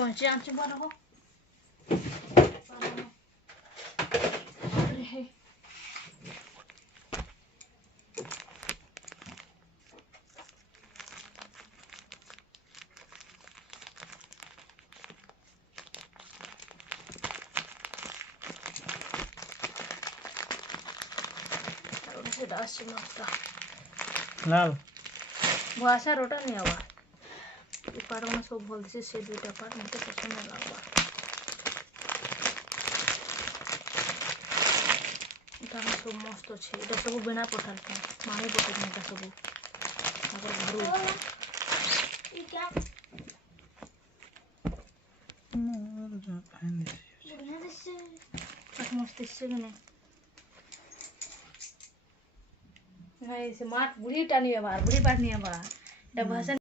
कौनसी आंची बना हो लाल भाषा रोटा नहीं आवा पार में सब भल से दुईटा पार मत पसंद है सब मस्त अच्छे ये सब बिना पठार मानी पठे सब मस्त नहीं से माट बुढ़ी टानी बुढ़ी पाट नहीं भाषा